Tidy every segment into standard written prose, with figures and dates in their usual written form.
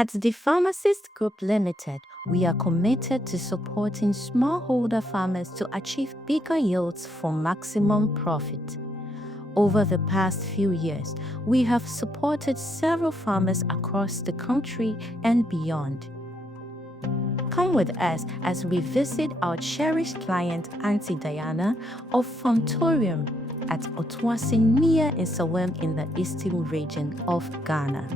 At the Pharmacist Group Limited, we are committed to supporting smallholder farmers to achieve bigger yields for maximum profit. Over the past few years, we have supported several farmers across the country and beyond. Come with us as we visit our cherished client, Auntie Diana of Farmtorium at Otuase near Nsawam in the eastern region of Ghana.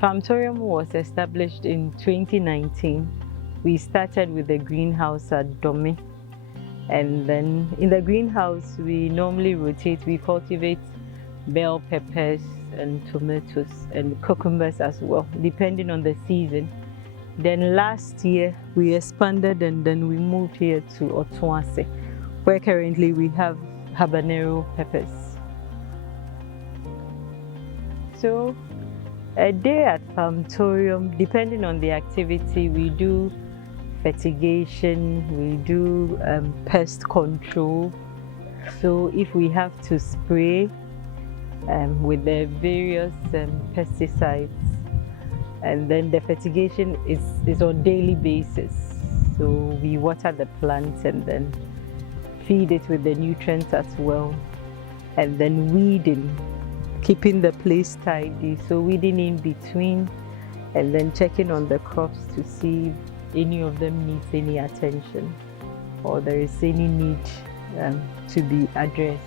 Farmtorium was established in 2019. We started with the greenhouse at Dome. And then in the greenhouse, we normally rotate. We cultivate bell peppers and tomatoes and cucumbers as well, depending on the season. Then last year, we expanded and then we moved here to Otuase, where currently we have habanero peppers. So a day at Farmtorium, depending on the activity, we do fertigation, we do pest control. So if we have to spray with the various pesticides, and then the fertigation is on daily basis. So we water the plants and then feed it with the nutrients as well, and then weeding, keeping the place tidy, so weeding in between, and then checking on the crops to see if any of them needs any attention or there is any need to be addressed.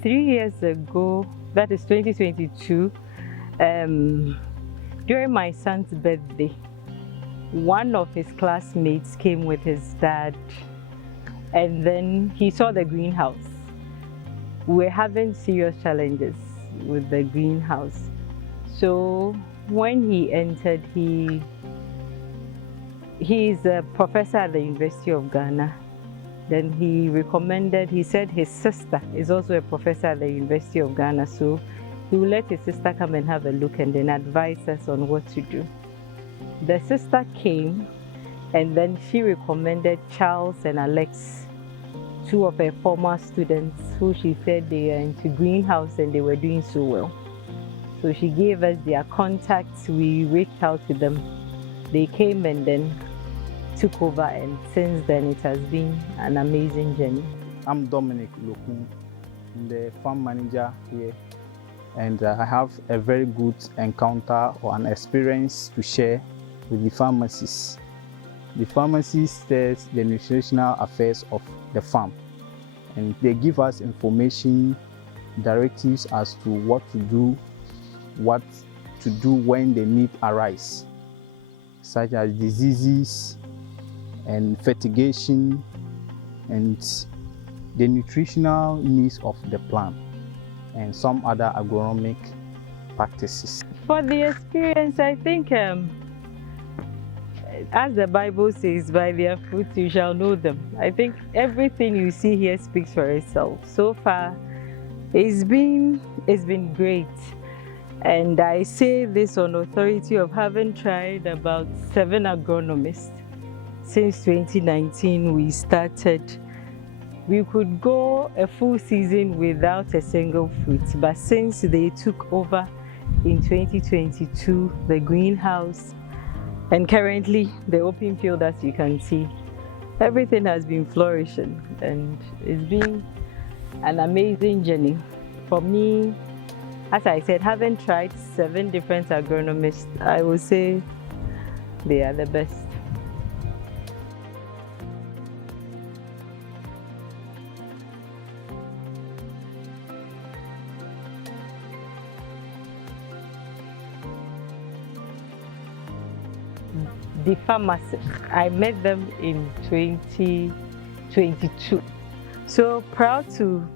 Three years ago, that is 2022, during my son's birthday, one of his classmates came with his dad, and then he saw the greenhouse. We're having serious challenges with the greenhouse. So when he entered, he is a professor at the University of Ghana. Then he said his sister is also a professor at the University of Ghana, so he will let his sister come and have a look and then advise us on what to do. The sister came and then she recommended Charles and Alex, two of her former students who she said they are into greenhouse and they were doing so well. So she gave us their contacts, we reached out to them. They came and then took over, and since then it has been an amazing journey. I'm Dominic Lokun, the farm manager here, and I have a very good encounter or an experience to share with the pharmacists. The pharmacist says the nutritional affairs of the farm, and they give us information, directives as to what to do when the need arise, such as diseases and fertigation and the nutritional needs of the plant and some other agronomic practices. For the experience, I think as the Bible says, by their fruits you shall know them. I think everything you see here speaks for itself. So far, it's been great. And I say this on authority of having tried about 7 agronomists. Since 2019 we started. We could go a full season without a single fruit, but since they took over in 2022, the greenhouse, and currently the open field, as you can see, everything has been flourishing, and it's been an amazing journey. For me, as I said, having tried 7 different agronomists, I would say they are the best. The pharmacists, I met them in 2022. So proud to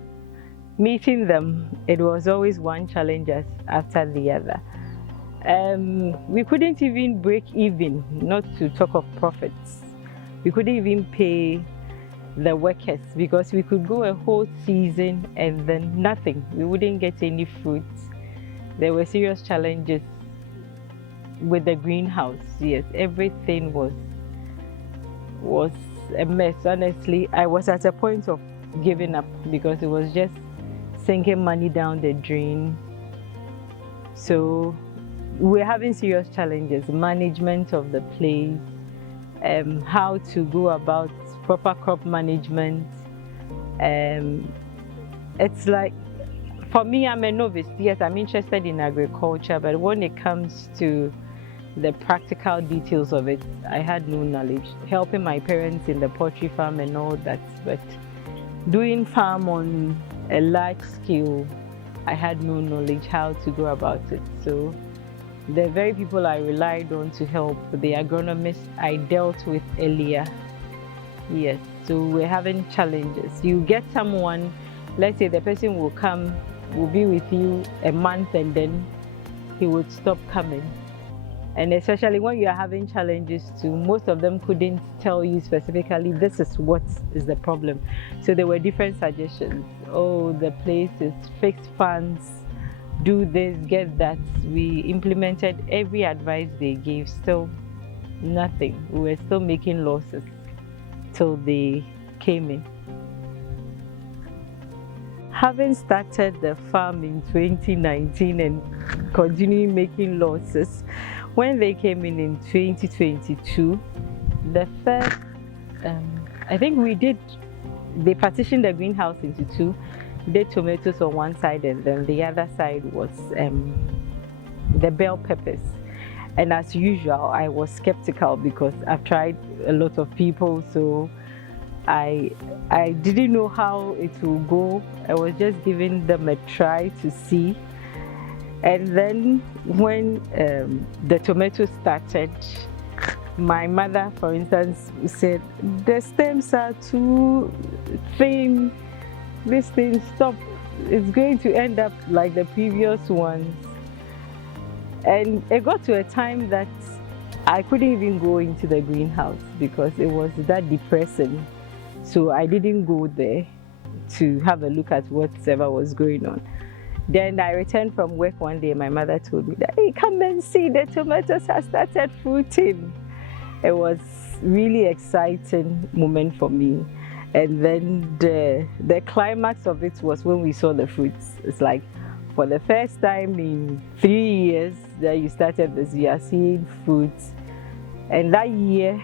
meeting them. It was always one challenge after the other. We couldn't even break even, not to talk of profits. We couldn't even pay the workers, because we could go a whole season and then nothing. We wouldn't get any fruit. There were serious challenges with the greenhouse. Yes, everything was a mess. Honestly, I was at a point of giving up because it was just sinking money down the drain. So we're having serious challenges, management of the place, how to go about proper crop management. It's like, for me, I'm a novice. Yes, I'm interested in agriculture, but when it comes to the practical details of it, I had no knowledge. Helping my parents in the poultry farm and all that, but doing farm on a large scale, I had no knowledge how to go about it. So the very people I relied on to help, the agronomists I dealt with earlier, yes, so we're having challenges. You get someone, let's say the person will come, will be with you a month, and then he would stop coming. And especially when you are having challenges too, most of them couldn't tell you specifically this is what is the problem. So there were different suggestions. Oh, the place is fixed funds, do this, get that. We implemented every advice they gave, still nothing. We were still making losses till they came in. Having started the farm in 2019 and continuing making losses, when they came in 2022, the first, I think they partitioned the greenhouse into two, did tomatoes on one side, and then the other side was the bell peppers. And as usual, I was skeptical because I've tried a lot of people, so I didn't know how it will go. I was just giving them a try to see. And then when the tomatoes started, my mother, for instance, said, the stems are too thin, this thing, stop, it's going to end up like the previous ones. And it got to a time that I couldn't even go into the greenhouse because it was that depressing. So I didn't go there to have a look at whatever was going on. Then I returned from work one day, my mother told me that, hey, come and see, the tomatoes have started fruiting. It was really exciting moment for me. And then the climax of it was when we saw the fruits. It's like, for the first time in 3 years that you started this, you are seeing fruits. And that year,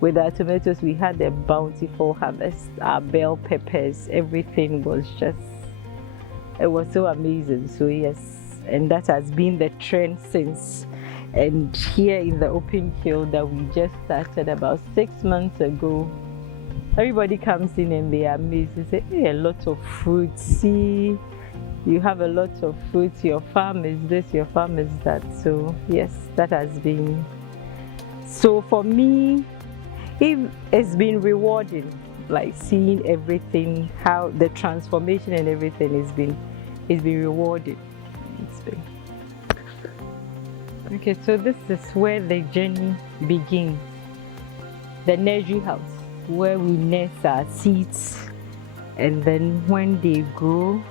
with our tomatoes, we had a bountiful harvest. Our bell peppers, everything was just, it was so amazing. So yes, and that has been the trend since. And here in the open field that we just started about 6 months ago, everybody comes in and they are amazed. They say, hey, a lot of fruits. See, you have a lot of fruits. Your farm is this, your farm is that. So yes, that has been. So for me, it's been rewarding, like seeing everything, how the transformation and everything has been rewarding. It's been. Okay, so this is where the journey begins. The nursery house, where we nurse our seeds, and then when they grow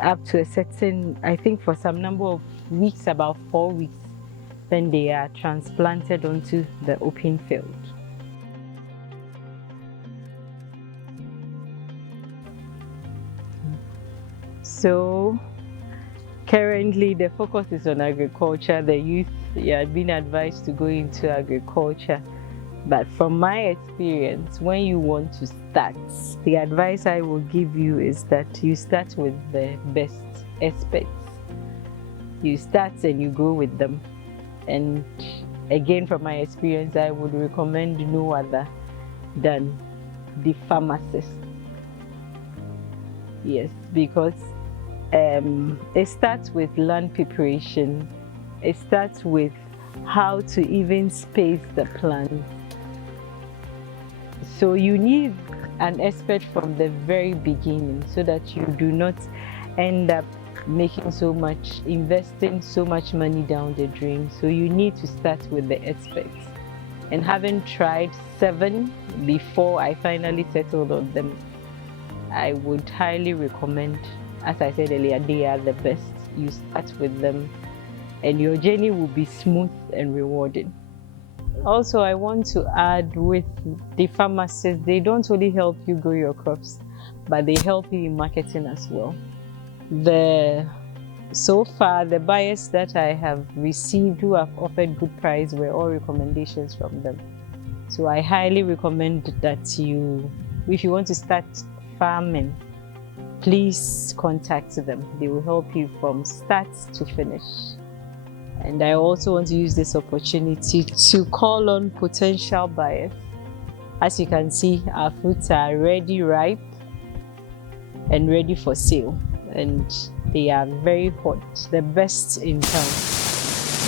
up to a certain, I think for some number of weeks, about 4 weeks, then they are transplanted onto the open field. So currently the focus is on agriculture. The youth are being advised to go into agriculture. But from my experience, when you want to start, the advice I will give you is that you start with the best experts. You start and you go with them. And again, from my experience, I would recommend no other than the pharmacist. Yes, because it starts with land preparation. It starts with how to even space the plants. So you need an expert from the very beginning so that you do not end up investing so much money down the drain. So you need to start with the experts. and having tried 7 before I finally settled on them, I would highly recommend. As I said earlier, they are the best. You start with them and your journey will be smooth and rewarding. Also, I want to add, with the pharmacists, they don't only help you grow your crops, but they help you in marketing as well. So far, the buyers that I have received who have offered good price were all recommendations from them. So I highly recommend that if you want to start farming, please contact them. They will help you from start to finish. And I also want to use this opportunity to call on potential buyers. As you can see, our fruits are already ripe and ready for sale. And they are very hot, the best in town.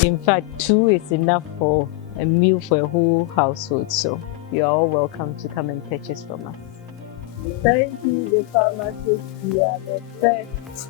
In fact, 2 is enough for a meal for a whole household. So you're all welcome to come and purchase from us. Thank you, the pharmacist. You are the best.